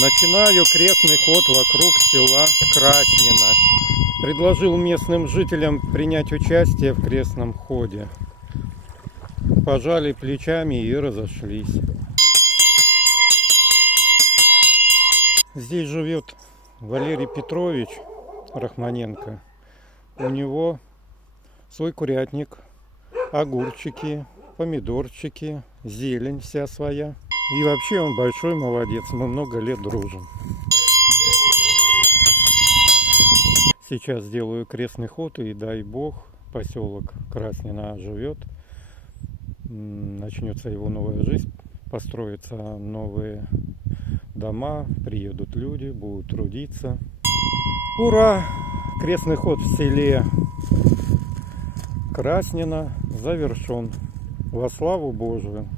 Начинаю крестный ход вокруг села Краснино. Предложил местным жителям принять участие в крестном ходе. Пожали плечами и разошлись. Здесь живет Валерий Петрович Рахманенко. У него свой курятник, огурчики, помидорчики, зелень вся своя. И вообще он большой молодец, мы много лет дружим. Сейчас сделаю крестный ход, и дай бог поселок Краснино оживет. Начнется его новая жизнь, построятся новые дома, приедут люди, будут трудиться. Ура! Крестный ход в селе Краснино завершен. Во славу Божию!